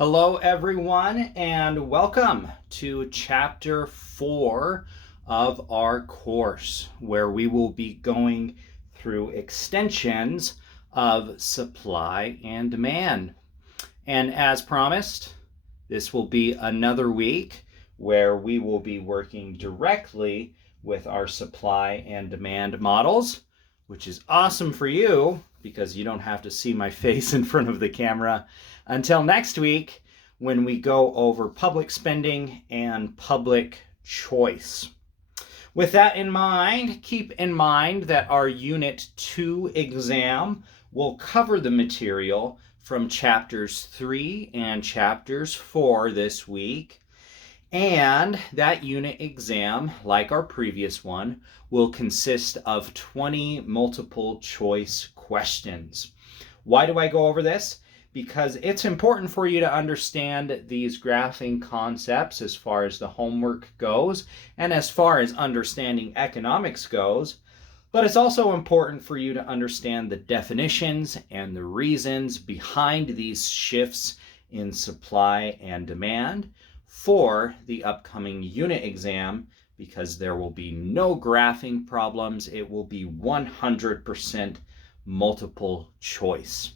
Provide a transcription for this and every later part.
Hello, everyone, and welcome to Chapter 4 of our course, where we will be going through extensions of supply and demand. And as promised, this will be another week where we will be working directly with our supply and demand models, which is awesome for you because you don't have to see my face in front of the camera. Until next week, when we go over public spending and public choice. With that in mind, keep in mind that our Unit 2 exam will cover the material from Chapters 3 and Chapters 4 this week. And that unit exam, like our previous one, will consist of 20 multiple choice questions. Why do I go over this? Because it's important for you to understand these graphing concepts as far as the homework goes and as far as understanding economics goes. But it's also important for you to understand the definitions and the reasons behind these shifts in supply and demand for the upcoming unit exam, because there will be no graphing problems. It will be 100% multiple choice.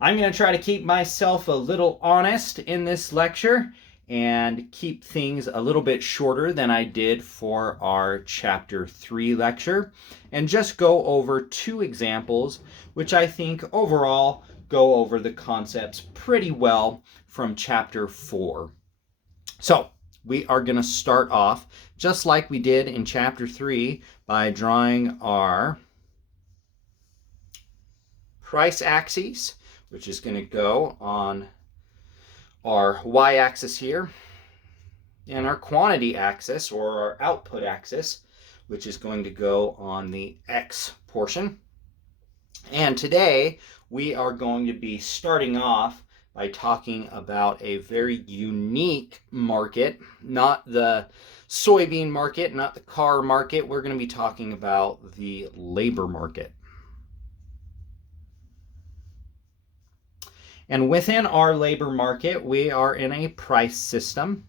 I'm going to try to keep myself a little honest in this lecture and keep things a little bit shorter than I did for our Chapter 3 lecture, and just go over two examples, which I think overall go over the concepts pretty well from Chapter 4. So we are going to start off just like we did in Chapter 3 by drawing our price axis, which is going to go on our y-axis here, and our quantity axis, or our output axis, which is going to go on the x portion. And today we are going to be starting off by talking about a very unique market, not the soybean market, not the car market. We're going to be talking about the labor market. And within our labor market, we are in a price system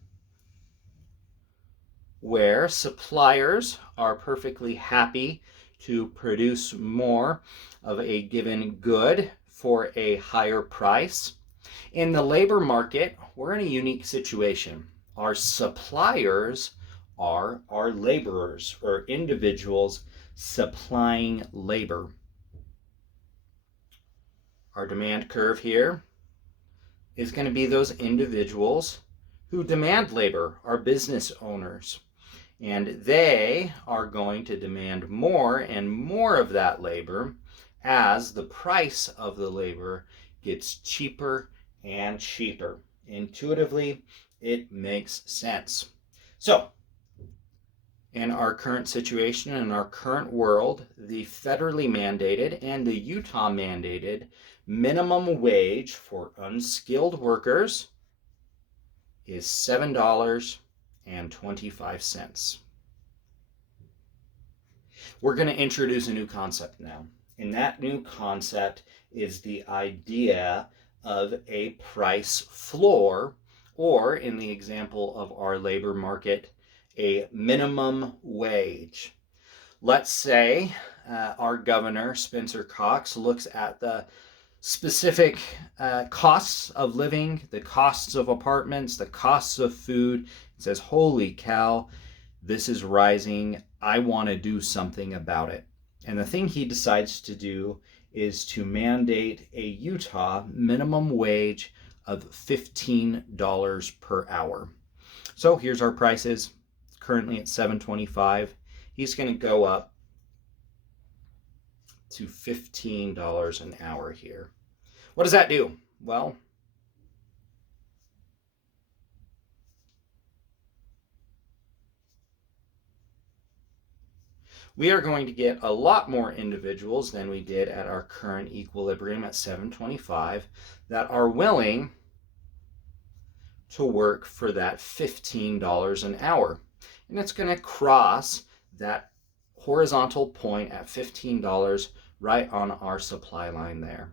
where suppliers are perfectly happy to produce more of a given good for a higher price. In the labor market, we're in a unique situation. Our suppliers are our laborers, or individuals supplying labor. Our demand curve here is going to be those individuals who demand labor, our business owners. And they are going to demand more and more of that labor as the price of the labor gets cheaper and cheaper. Intuitively, it makes sense. So, in our current situation, in our current world, the federally mandated and the Utah mandated minimum wage for unskilled workers is $7.25. We're going to introduce a new concept now. And that new concept is the idea of a price floor, or in the example of our labor market, a minimum wage. Let's say our governor, Spencer Cox, looks at the specific costs of living, the costs of apartments, the costs of food, and says, holy cow, this is rising. I want to do something about it. And the thing he decides to do is to mandate a Utah minimum wage of $15 per hour. So here's our prices. Currently at $7.25. He's going to go up to $15 an hour here. What does that do? Well, we are going to get a lot more individuals than we did at our current equilibrium at $7.25 that are willing to work for that $15 an hour. And it's going to cross that horizontal point at $15 right on our supply line there.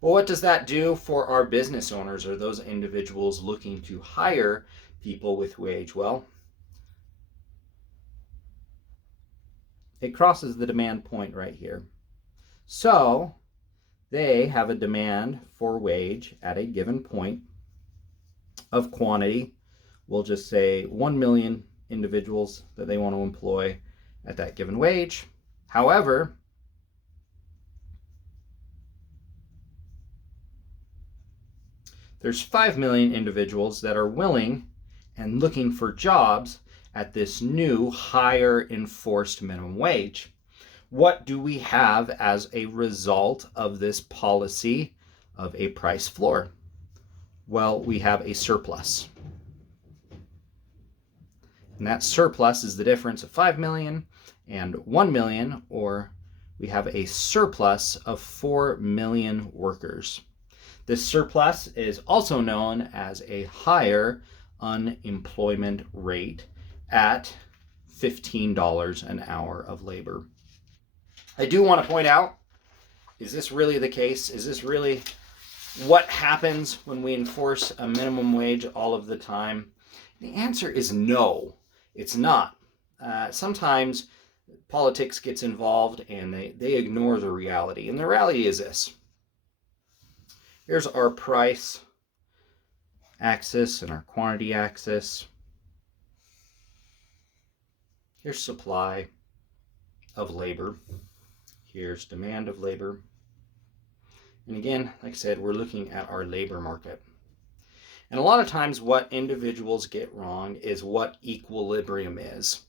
Well, what does that do for our business owners or those individuals looking to hire people with wage? Well, it crosses the demand point right here. So they have a demand for wage at a given point of quantity. We'll just say 1 million individuals that they want to employ at that given wage. However, there's 5 million individuals that are willing and looking for jobs at this new higher enforced minimum wage. What do we have as a result of this policy of a price floor? Well, we have a surplus. And that surplus is the difference of 5 million and 1 million, or we have a surplus of 4 million workers. This surplus is also known as a higher unemployment rate at $15 an hour of labor. I do want to point out, is this really the case? Is this really what happens when we enforce a minimum wage all of the time? The answer is no, it's not. Sometimes politics gets involved and they ignore the reality. And the reality is this. Here's our price axis and our quantity axis. Here's supply of labor. Here's demand of labor. And again, like I said, we're looking at our labor market. And a lot of times what individuals get wrong is what equilibrium is.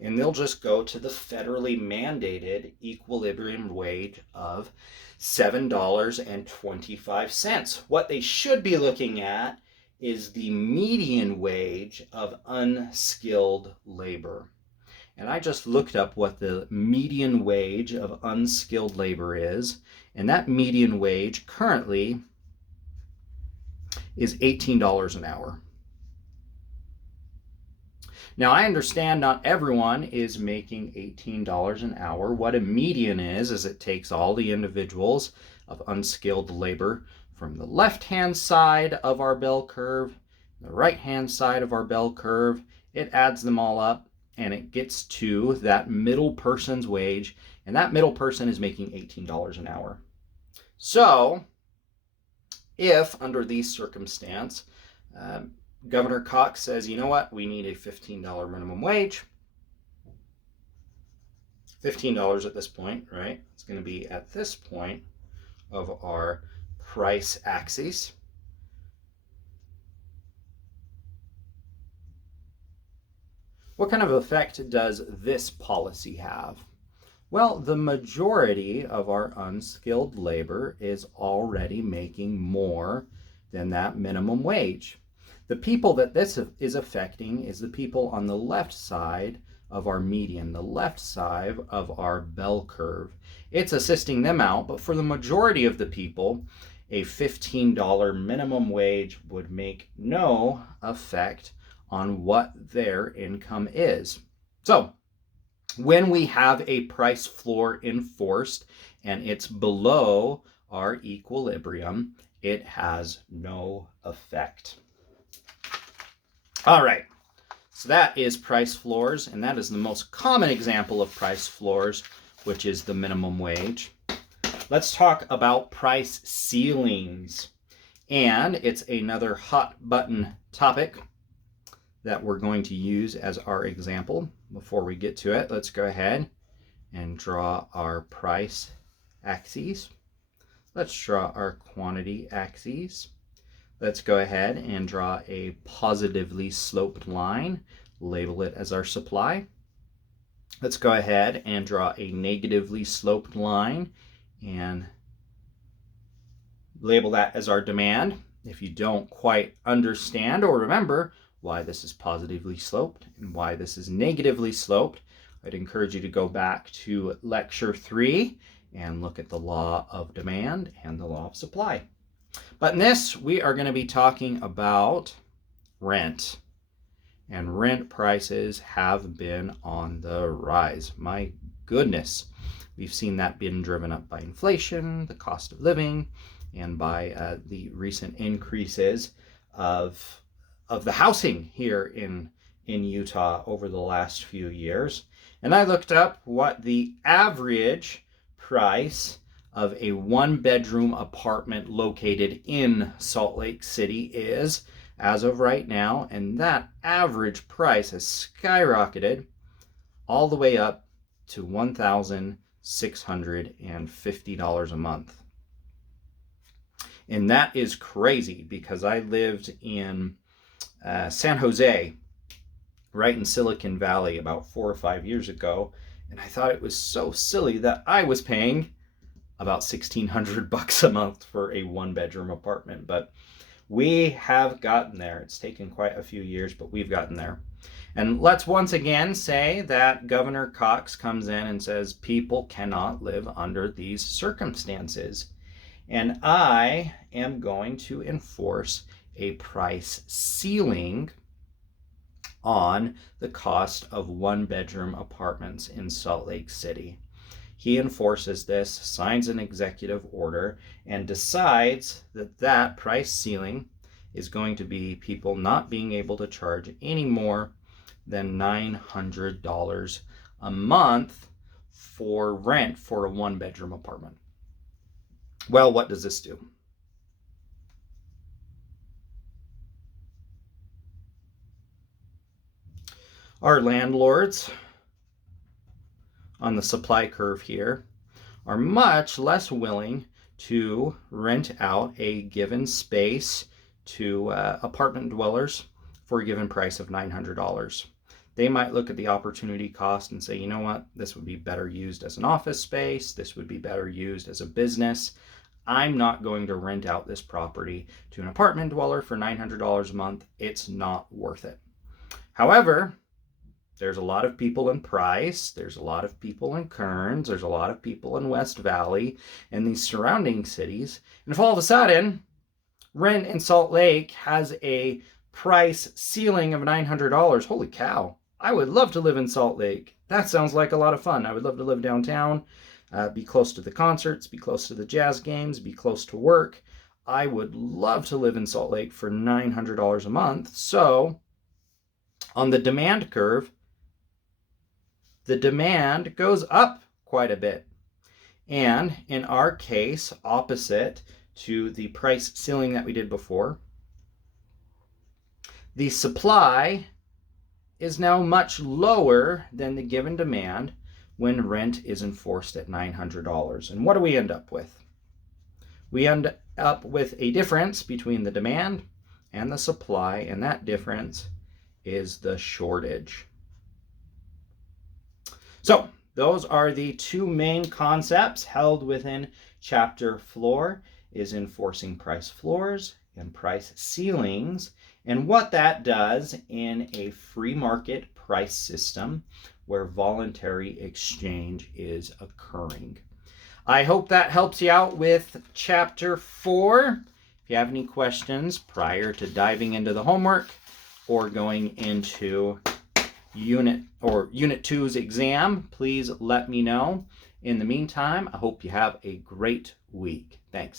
And they'll just go to the federally mandated equilibrium wage of $7.25. What they should be looking at is the median wage of unskilled labor. And I just looked up what the median wage of unskilled labor is. And that median wage currently is $18 an hour. Now, I understand not everyone is making $18 an hour. What a median is it takes all the individuals of unskilled labor from the left-hand side of our bell curve, the right-hand side of our bell curve. It adds them all up, and it gets to that middle person's wage, and that middle person is making $18 an hour. So, if under these circumstances, Governor Cox says, you know what, we need a $15 minimum wage. $15 at this point, right? It's going to be at this point of our price axis. What kind of effect does this policy have? Well, the majority of our unskilled labor is already making more than that minimum wage. The people that this is affecting is the people on the left side of our median, the left side of our bell curve. It's assisting them out, but for the majority of the people, a $15 minimum wage would make no effect on what their income is. So, when we have a price floor enforced and it's below our equilibrium, it has no effect. All right, so that is price floors, and that is the most common example of price floors, which is the minimum wage. Let's talk about price ceilings, and it's another hot button topic that we're going to use as our example. Before we get to it, let's go ahead and draw our price axes. Let's draw our quantity axes. Let's go ahead and draw a positively sloped line, label it as our supply. Let's go ahead and draw a negatively sloped line and label that as our demand. If you don't quite understand or remember why this is positively sloped and why this is negatively sloped, I'd encourage you to go back to lecture 3 and look at the law of demand and the law of supply. But in this, we are going to be talking about rent. And rent prices have been on the rise. My goodness. We've seen that being driven up by inflation, the cost of living, and by the recent increases of the housing here in Utah over the last few years. And I looked up what the average price of a one-bedroom apartment located in Salt Lake City is as of right now, and that average price has skyrocketed all the way up to $1,650 a month. And that is crazy because I lived in San Jose, right in Silicon Valley, about 4 or 5 years ago, and I thought it was so silly that I was paying about $1,600 a month for a one-bedroom apartment. But we have gotten there. It's taken quite a few years, but we've gotten there. And let's once again say that Governor Cox comes in and says people cannot live under these circumstances. And I am going to enforce a price ceiling on the cost of one-bedroom apartments in Salt Lake City. He enforces this, signs an executive order, and decides that that price ceiling is going to be people not being able to charge any more than $900 a month for rent for a one-bedroom apartment. Well, what does this do? Our landlords on the supply curve here are much less willing to rent out a given space to apartment dwellers for a given price of $900. They might look at the opportunity cost and say, you know what, this would be better used as an office space, this would be better used as a business. I'm not going to rent out this property to an apartment dweller for $900 a month. It's not worth it. However, there's a lot of people in Price, there's a lot of people in Kearns, there's a lot of people in West Valley and these surrounding cities. And if all of a sudden rent in Salt Lake has a price ceiling of $900, holy cow, I would love to live in Salt Lake. That sounds like a lot of fun. I would love to live downtown, be close to the concerts, be close to the jazz games, be close to work. I would love to live in Salt Lake for $900 a month. So on the demand curve, the demand goes up quite a bit. And in our case, opposite to the price ceiling that we did before, the supply is now much lower than the given demand when rent is enforced at $900. And what do we end up with? We end up with a difference between the demand and the supply, and that difference is the shortage. So those are the two main concepts held within Chapter 4, is enforcing price floors and price ceilings, and what that does in a free market price system where voluntary exchange is occurring. I hope that helps you out with Chapter 4. If you have any questions prior to diving into the homework or going into Unit 2's exam, please let me know. In the meantime, I hope you have a great week. Thanks.